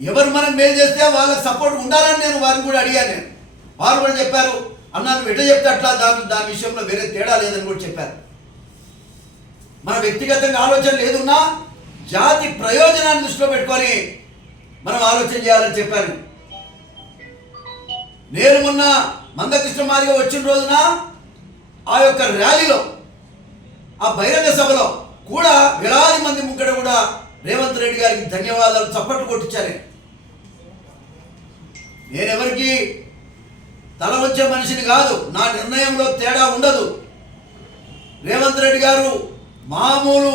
ఎవరు మనం మేలు చేస్తే వాళ్ళకి సపోర్ట్ ఉండాలని నేను వారిని కూడా అడిగాను నేను. వారు కూడా చెప్పారు అన్నాను నువ్వు ఎట్లా చెప్తే అట్లా దాని దాని విషయంలో వేరే తేడా లేదని కూడా చెప్పారు. మన వ్యక్తిగతంగా ఆలోచన లేదున్నా జాతి ప్రయోజనాన్ని దృష్టిలో పెట్టుకొని మనం ఆలోచన చేయాలని చెప్పాను. నేను మొన్న మందకృష్ణ మాదిగా వచ్చిన రోజున ఆ యొక్క ర్యాలీలో ఆ బహిరంగ సభలో కూడా వేలాది మంది ముగ్గడ కూడా రేవంత్ రెడ్డి గారికి ధన్యవాదాలు చప్పట్లు కొట్టించారు. నేనెవరికి తల వచ్చే మనిషిని కాదు నా నిర్ణయంలో తేడా ఉండదు. రేవంత్ రెడ్డి గారు మామూలు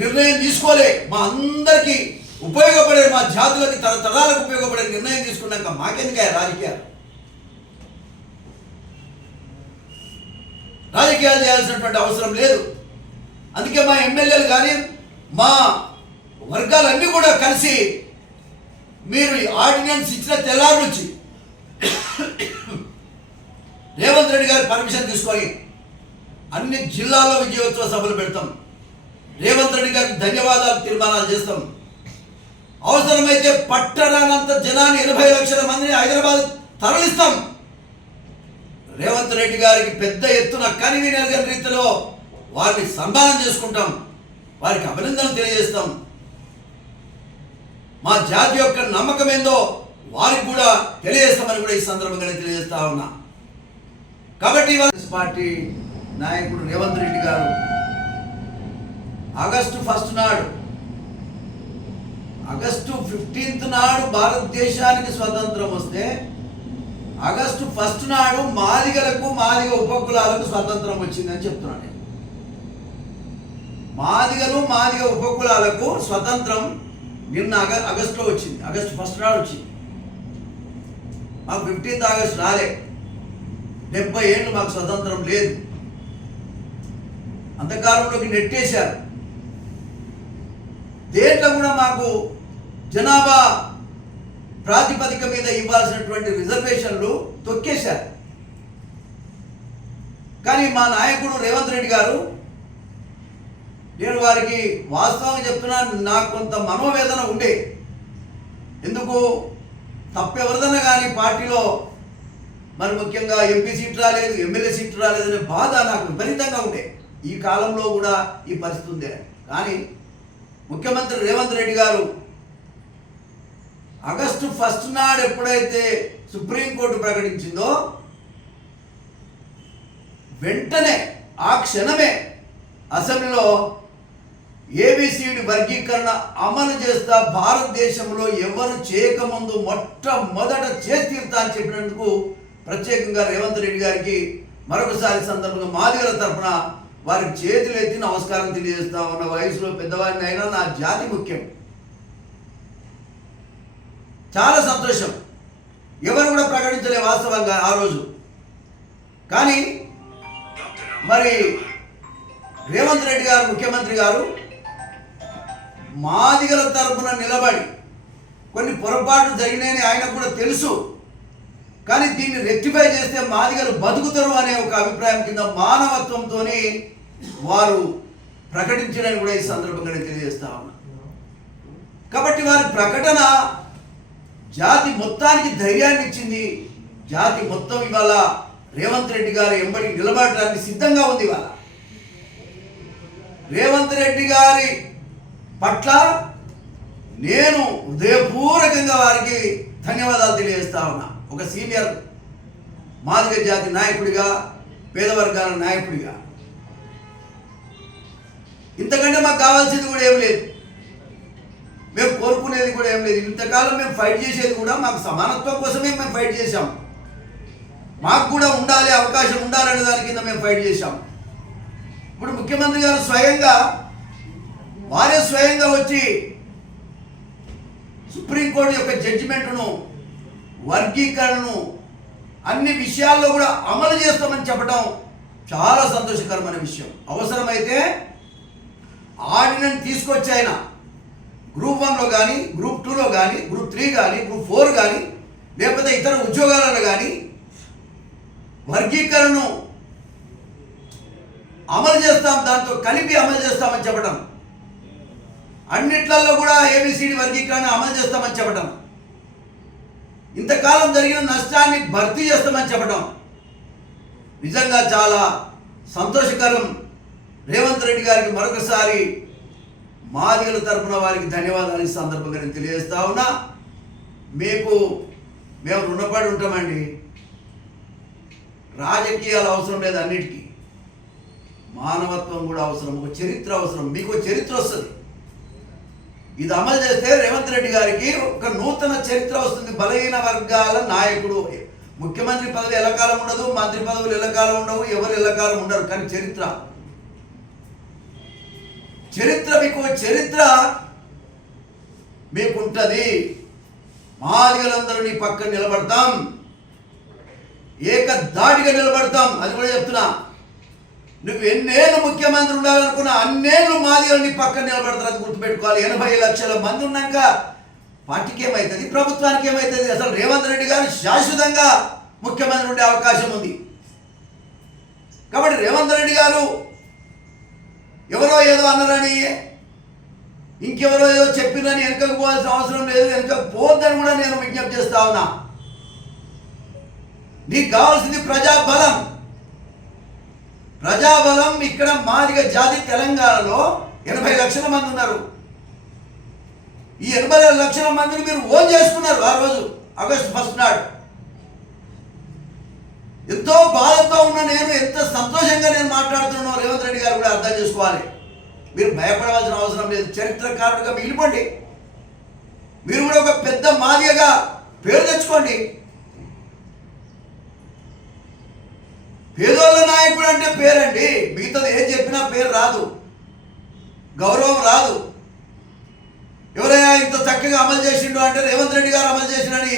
నిర్ణయం తీసుకోలే. మా అందరికీ ఉపయోగపడే మా జాతులకి తరతరాలకు ఉపయోగపడే నిర్ణయం తీసుకున్నాక మాకెందుకే రాజకీయాలు? రాజకీయాలు చేయాల్సినటువంటి అవసరం లేదు. అందుకే మా ఎమ్మెల్యేలు కానీ మా వర్గాలన్నీ కూడా కలిసి మీరు ఆర్డినెన్స్ ఇచ్చిన తెల్లారు నుంచి రేవంత్ రెడ్డి గారి పర్మిషన్ తీసుకొని అన్ని జిల్లాల్లో విజయోత్సవ సభలు పెడతాం. రేవంత్ రెడ్డి గారికి ధన్యవాదాలు తీర్మానాలు చేస్తాం. అవసరమైతే పట్టణానంత జనాన్ని ఎనభై లక్షల మందిని హైదరాబాద్ తరలిస్తాం. రేవంత్ రెడ్డి గారికి పెద్ద ఎత్తున కనివి రీతిలో వారిని సన్మానం చేసుకుంటాం. వారికి అభినందనలు తెలియజేస్తాం. మా జాతి యొక్క నమ్మకం ఏందో వారికి కూడా తెలియజేస్తామని కూడా ఈ సందర్భంగా తెలియజేస్తా ఉన్నా. కాబట్టి కాంగ్రెస్ పార్టీ నాయకుడు రేవంత్ రెడ్డి గారు ఆగస్టు ఫస్ట్ నాడు ఆగస్టు ఫిఫ్టీన్త్ నాడు భారతదేశానికి స్వతంత్రం వస్తే ఆగస్టు ఫస్ట్ నాడు మాదిగలకు మాదిగ ఉపకులాలకు స్వతంత్రం వచ్చిందని చెప్తున్నాను మాదిగలు మాదిగ ఉపకులాలకు స్వతంత్రం నిన్న అగ ఆగస్టులో వచ్చింది. ఆగస్టు ఫస్ట్ నాడు వచ్చింది. మాకు ఫిఫ్టీన్త్ ఆగస్ట్ రాలే. డెబ్బై ఏళ్ళు మాకు స్వతంత్రం లేదు. అంతకాలంలోకి నెట్టేశారు. దేంట్లో కూడా మాకు జనాభా ప్రాతిపదిక మీద ఇవ్వాల్సినటువంటి రిజర్వేషన్లు తొక్కేశారు. కానీ మా నాయకుడు రేవంత్ రెడ్డి గారు నేను వారికి వాస్తవంగా చెప్తున్నా నాకు కొంత మనోవేదన ఉండే. ఎందుకు? తప్పెవరిదన్నా కానీ పార్టీలో మరి ముఖ్యంగా ఎంపీ సీట్ రాలేదు ఎమ్మెల్యే సీట్ రాలేదనే బాధ నాకు విపరీతంగా ఉండే. ఈ కాలంలో కూడా ఈ పరిస్థితి ఉందే కానీ ముఖ్యమంత్రి రేవంత్ రెడ్డి గారు ఆగస్టు ఫస్ట్ నాడు ఎప్పుడైతే సుప్రీంకోర్టు ప్రకటించిందో వెంటనే ఆ క్షణమే అసెంబ్లీలో ఏబిసిడి వర్గీకరణ అమలు చేస్తా భారతదేశంలో ఎవరు చేయకముందు మొట్టమొదట చేసి తీరుతా అని చెప్పినందుకు ప్రత్యేకంగా రేవంత్ రెడ్డి గారికి మరొకసారి సందర్భంగా మాదిగల తరపున వారికి చేతులు ఎత్తి నమస్కారం తెలియజేస్తా ఉన్న వయసులో పెద్దవారిని అయినా నా జాతి ముఖ్యం. చాలా సంతోషం. ఎవరు కూడా ప్రకటించలే వాస్తవంగా ఆ రోజు. కానీ మరి రేవంత్ రెడ్డి గారు ముఖ్యమంత్రి గారు మాదిగల తరపున నిలబడి కొన్ని పొరపాట్లు జరిగినాయని ఆయన కూడా తెలుసు. కానీ దీన్ని రెక్టిఫై చేస్తే మాదిగలు బతుకుతారు అనే ఒక అభిప్రాయం కింద మానవత్వంతో వారు ప్రకటించడానికి కూడా ఈ సందర్భంగా నేను తెలియజేస్తా ఉన్నా. కాబట్టి వారి ప్రకటన జాతి మొత్తానికి ధైర్యాన్ని ఇచ్చింది. జాతి మొత్తం ఇవాళ రేవంత్ రెడ్డి గారు ఎంబడి నిలబడడానికి సిద్ధంగా ఉంది ఇవాళ. రేవంత్ రెడ్డి గారి పట్ల నేను హృదయపూర్వకంగా వారికి ధన్యవాదాలు తెలియజేస్తా ఉన్నా. ఒక సీనియర్ మాదిక జాతి నాయకుడిగా పేదవర్గాల నాయకుడిగా. ఇంతకంటే మాకు కావాల్సింది కూడా ఏం లేదు. మేము కోరుకునేది కూడా ఏం లేదు. ఇంతకాలం మేము ఫైట్ చేసేది కూడా మాకు సమానత్వం కోసమే మేము ఫైట్ చేశాం. మాకు కూడా ఉండాలి అవకాశం ఉండాలనే దాని కింద మేము ఫైట్ చేశాం. ఇప్పుడు ముఖ్యమంత్రి గారు స్వయంగా వారే స్వయంగా వచ్చి సుప్రీంకోర్టు యొక్క జడ్జిమెంట్ను వర్గీకరణను అన్ని విషయాల్లో కూడా అమలు చేస్తామని చెప్పడం చాలా సంతోషకరమైన విషయం. అవసరమైతే ఆర్డినెన్స్ తీసుకొచ్చి ఆయన గ్రూప్ వన్లో కానీ గ్రూప్ టూలో కానీ గ్రూప్ త్రీ కానీ గ్రూప్ ఫోర్ కానీ లేకపోతే ఇతర ఉద్యోగాలలో కానీ వర్గీకరణను అమలు చేస్తాం దాంతో కలిపి అమలు చేస్తామని చెప్పడం అన్నిట్లలో కూడా ఏబిసిడి వర్గీకరణ అమలు చేస్తామని చెప్పడం ఇంతకాలం జరిగిన నష్టాన్ని భర్తీ చేస్తామని చెప్పడం నిజంగా చాలా సంతోషకరం. రేవంత్ రెడ్డి గారికి మరొకసారి మాదిగల తరపున వారికి ధన్యవాదాలు ఈ సందర్భంగా నేను తెలియజేస్తా ఉన్నా. మీకు మేము రుణపడి ఉంటామండి. రాజకీయాలు అవసరం లేదు అన్నిటికీ. మానవత్వం కూడా అవసరం ఒక చరిత్ర అవసరం. మీకు చరిత్ర వస్తుంది. ఇది అమలు చేస్తే రేవంత్ రెడ్డి గారికి ఒక నూతన చరిత్ర వస్తుంది. బలహీన వర్గాల నాయకుడు ముఖ్యమంత్రి పదవి ఎల్లకాలం ఉండదు మంత్రి పదవులు ఎల్లకాలం ఉండవు ఎవరు ఎల్లకాలం ఉండరు కానీ చరిత్ర. చరిత్ర మీకు చరిత్ర మీకుంటుంది. మాదిగలందరూ నీ పక్కన నిలబడతాం. ఏక దాటిగా నిలబడతాం. అది కూడా చెప్తున్నా. నువ్వు ఎన్నేళ్ళు ముఖ్యమంత్రి ఉండాలనుకున్నా అన్నేళ్ళు మాదిగలు నీ పక్కన నిలబడతారు అది గుర్తుపెట్టుకోవాలి. ఎనభై లక్షల మంది ఉన్నాక పార్టీకి ఏమవుతుంది ప్రభుత్వానికి ఏమవుతుంది అసలు రేవంత్ రెడ్డి గారు శాశ్వతంగా ముఖ్యమంత్రి ఉండే అవకాశం ఉంది. కాబట్టి రేవంత్ రెడ్డి గారు ఎవరో ఏదో అన్నారని ఇంకెవరో ఏదో చెప్పినని వెనకకు పోవాల్సిన అవసరం లేదు. వెనకకు పోద్దని కూడా నేను విజ్ఞప్తి చేస్తా ఉన్నా. నీకు కావాల్సింది ప్రజాబలం. ప్రజాబలం ఇక్కడ మాదిగ జాతి తెలంగాణలో ఎనభై లక్షల మంది ఉన్నారు. ఈ ఎనభై లక్షల మందిని మీరు ఓన్ చేసుకున్నారు ఆ రోజు ఆగస్టు ఫస్ట్ నాడు. ఎంతో బాధతో ఉన్న నేను ఎంత సంతోషంగా నేను మాట్లాడుతున్నాను రేవంత్ రెడ్డి గారు కూడా అర్థం చేసుకోవాలి. మీరు భయపడవలసిన అవసరం లేదు. చరిత్రకారుడిగా మిగిలిపోండి. మీరు కూడా ఒక పెద్ద మాదిగగా పేరు తెచ్చుకోండి. పేదోళ్ళ నాయకుడు అంటే పేరండి. మిగతాది ఏం చెప్పినా పేరు రాదు. గౌరవం రాదు. ఎవరైనా ఇంత చక్కగా అమలు చేసిండు అంటే రేవంత్ రెడ్డి గారు అమలు చేసినని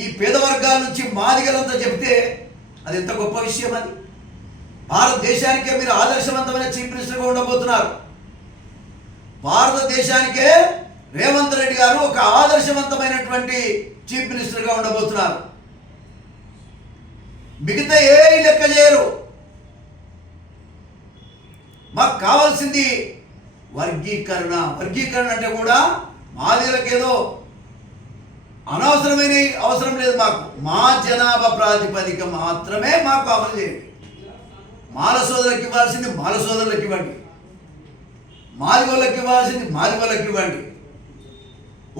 ఈ పేద వర్గాల నుంచి మాదిగలంతా చెప్తే అది ఎంత గొప్ప విషయం అది. భారతదేశానికే మీరు ఆదర్శవంతమైన చీఫ్ మినిస్టర్గా ఉండబోతున్నారు. భారతదేశానికే రేవంత్ రెడ్డి గారు ఒక ఆదర్శవంతమైనటువంటి చీఫ్ మినిస్టర్గా ఉండబోతున్నారు. మిగతా ఏ లెక్క చేయరు. మాకు కావాల్సింది వర్గీకరణ. వర్గీకరణ అంటే కూడా మాదిలకు ఏదో అనవసరమైన అవసరం లేదు మాకు. మా జనాభా ప్రాతిపదిక మాత్రమే మాకు అమలు చేయండి. మాల సోదరులకు ఇవ్వాల్సింది మాల సోదరులకు ఇవ్వండి. మాదిగోళ్ళకి ఇవ్వాల్సింది మాదిగోళ్ళకి ఇవ్వండి.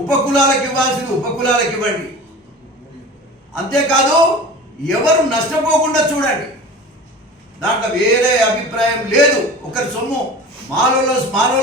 ఉపకులాలకు ఇవ్వాల్సింది ఉపకులాలకు ఇవ్వండి. అంతేకాదు ఎవరు నష్టపోకుండా చూడండి. దాంట్లో వేరే అభిప్రాయం లేదు. ఒకరి సొమ్ము మాలో మాలో